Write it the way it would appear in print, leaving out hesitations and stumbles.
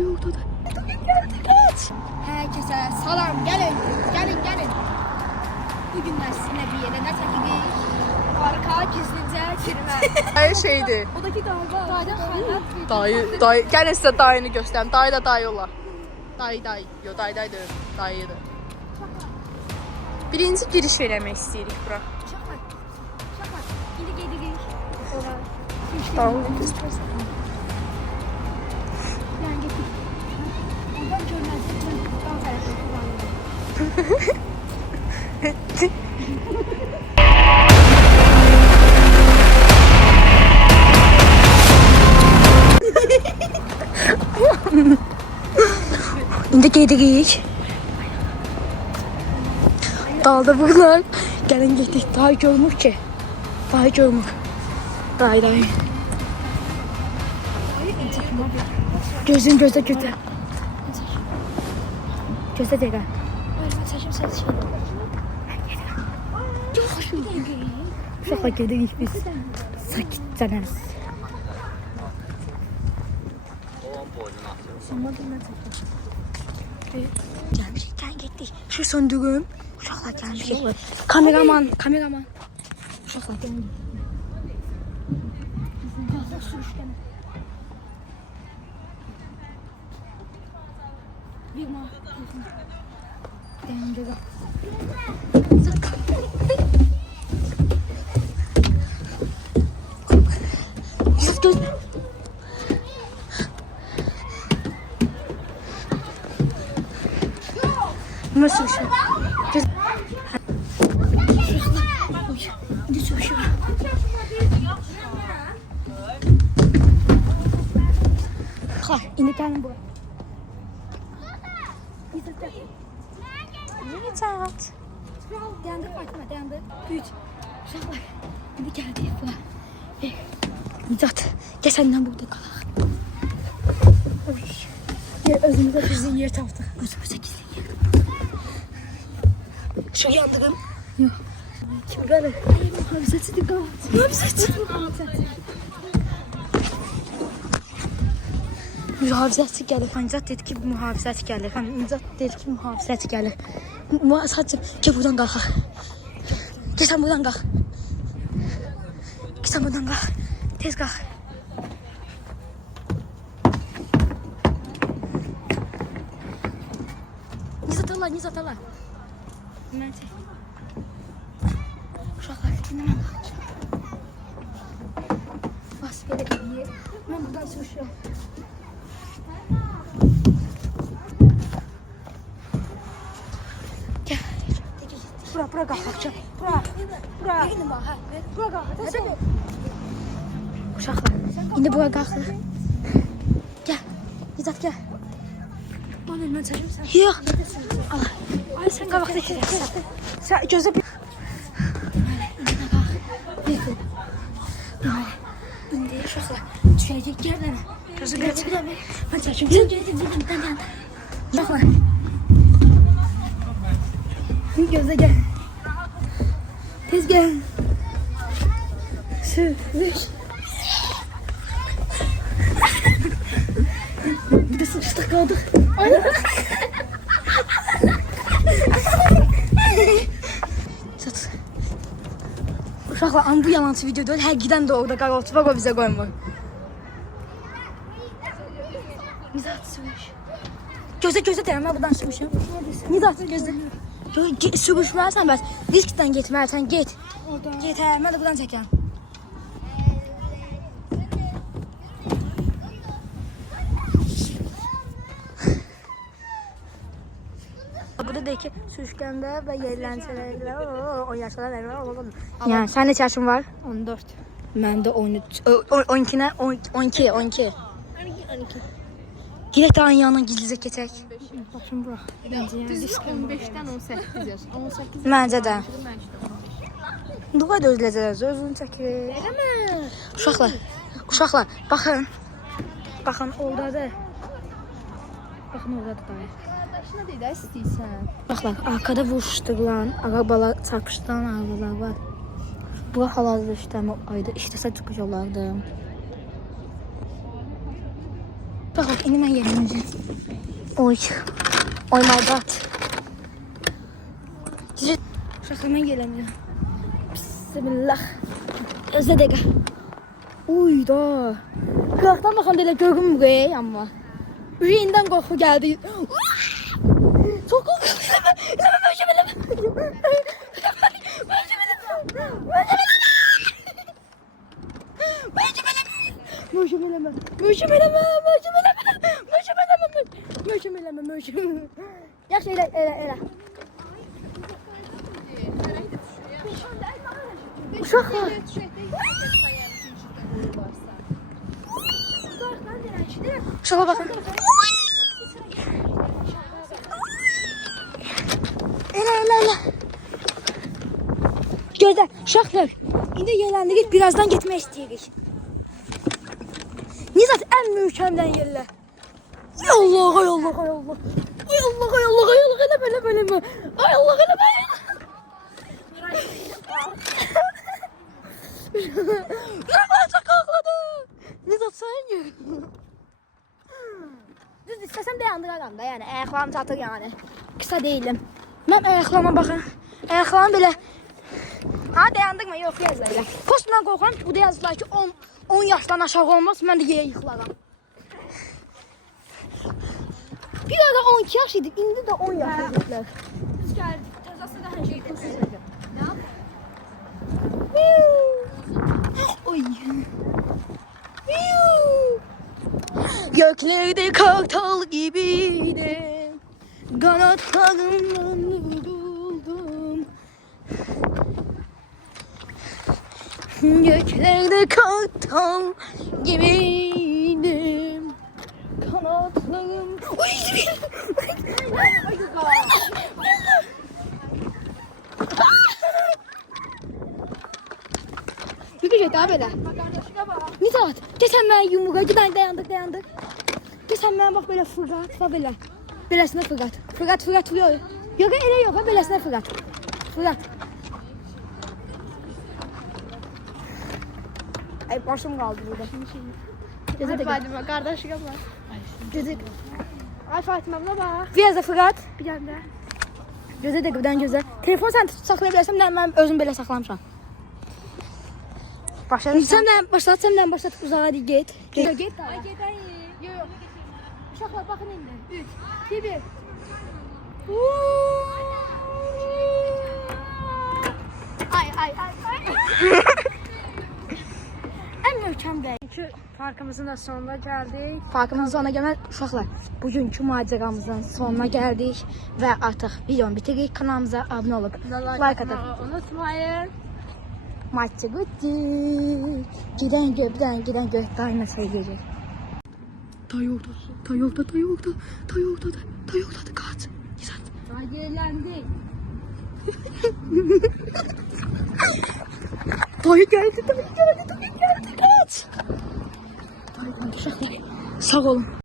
yolda. Herkese salam, gelin. Bugün ben sizinle bir yere ne çekirik? Arka gizlice girme. Her şeydi. Odaki dayı. Dayı. Gəlin sizə dayını göstərim. Dayı da dayı ola. Dayı. Yo, dayı deyil. Dayıdır. Birinci giriş eləmək istəyirik bura. Şaka. İndi gedirik. Tamam, göstərsən. Yani getir. Ondan görmezdim. Daha tarafı kullanıyorum. İndi gedirik. Dalda bunlar. Gəlin getdik. Dayı görmür ki. Dayı. Gözün gözə götür. Gözə dəqiqə. Saçım saçım. Uşaqla gedirik biz. Sakitcənə. Gəlmişik, getdik. Şu söndürüm. Uşaqla gəlmişik. Kameraman. Uşaqla gəlmişik. Bir ma. Dayanacaq. Dur. Nasıl şey? İndi gəlin bura. Nicat. Dayandır Fatıma, dayandır. 3. Uşaqlar. İndi gəldik bura. Nicat, gəl səndən burada qalaq. Özümüzə gizli yer tapdıq. Özümüzə gizli yer. Şu yandırım. Yox. Kim gəlir? Mühafizəçidir qal. Mühafizəçi gəlir. Nicat dedi ki, mühafizəçi gəlir. Nicat dedi ki, mühafizəçi gəlir. Sadəcə, gəl buradan qalxaq. Gəl sən buradan qalx. Tez qalx. Nizat ala. Mən çək. Uşaqlar, indi mən qalxacam. Bas, belə bir. Mən buradan sürüşürəm. Gəl. Bura qalxacam. Bura. Uşaqlar, indi bura qalxır. Gəl. Nizat, gəl. Mən çəkim sən. Yox. Allah. Ay sən qabaqda keçirsən. Sən gözə bir. İndi uşaqlar düşəcək gələn. Gözə keçir. Mən çəkim. Sən gedin. Uşaqlar. Gözə gəl. Tez gəl. Sür. Bir de sıçtık kaldık. Uşaqlar, bu yalancı video deyil. Hər gidən də orada qaraltı var, o bizə qoymur. Nizat sürüş. Gözə deyəm, mən buradan sürüşüm. Nizat, gözə. Sürüşmərsən bəs, riskdən getməlisən, get. Get, mən də buradan çəkəm. Burada deyir ki, sürüşkəndə və yerləncələrlə oynaşalar. Yəni, sən neçə yaşın var? 14. Məndə 13. 12. Girək də aynı yanına gizlicə keçək. Başım bura. Düz 15-dən 18 yaş. 18. Məncə də. Dua da özləyəcək, özünü çəkir. Eləmə. Uşaqlar, baxın. Baxın, oradadır. Baxın, oradadır dayı. Qardaşına deyə istəyirsən. Baxlar, arkada vuruşdurulan, arabalar, çarpışdıran arabalar var. Bura hal-hazırda işləmə ayda işləsə çıxış olardı. Bak indi mən yerim. Oy. Oh my god. Uşaqlar mən gələm. Bismillah. Özə dəqiqə. Uy da. Qıraqdan baxanda elə görünmür amma. Ürəyindən qorxu gəldi. Çok korkuyorum. Yaxşı elə. Uşaqlar. Uşaqlar baxın. Elə. Gözlə, uşaqlar. İndi gələndik, birazdan getmək istəyirik. Nizat ən möhkəmdən yerlə. Ay Allah, ay Allah, ay Allah. Ay Allah, ay Allah, ay Allah, elə belə. Ay Allah, elə belə. Uşaqlar çok ağladı. Nizat sen gel. Düz istesem dayandıraram da yani ayaklarım çatır yani. Kısa değilim. Ben ayaklarıma bakın. Ayaklarım böyle. Ha dayandırma yok yazılar. Postundan korkuyorum. Bu da yazılar ki 10 yaştan aşağı olmaz. Ben de yere yıkılaram. Bir ara 12 yaş idi. İndi de 10 yaş yazılar. Biz geldik. Tezası da her şeyi kursuyor. Ne yapalım? Oy. Göklerde kartal gibiydim. Kanatlarımdan vuruldum. Göklerde kartal gibiydim. Kanatlarım... Oy! Yürüyecek daha böyle. Nizat, desem ben yumruğa giden dayandık. Desem ben bak böyle fırlat var böyle. Böylesine fırlat. Fırlat vuruyor. Yok ele yok, böylesine fırlat. Fırlat. Ay başım kaldı burada. Hadi Fatıma kardeşlik abla. Gözük. Ay Fatıma abla bak. Biraz da fırlat. Bir tane de. Göze de gıdan göze. Telefon sen saklayabilirsin, ben özüm böyle saklamışam. Başlatsam başlat uzağa hadi git. Git daha. Ay git ay. Yok. Uşaklar bakın indi. 3, 2, 1. Ay. En möhkəm değil. Çünkü parkımızın da sonuna geldik. Farkımızın sonuna gələn uşaqlar. Bugünkü macəramızın sonuna gəldik və artıq videonu bitiririk. Kanalımıza abunə olub like atıb. Unutmayın. Maçı bitti. Giden gök daima sevecek. Ta yolda kaç. Nizat. Hadi eğlendik. Dayı geldi kaç. Dayı geldi uşaqlar. Sağ olun.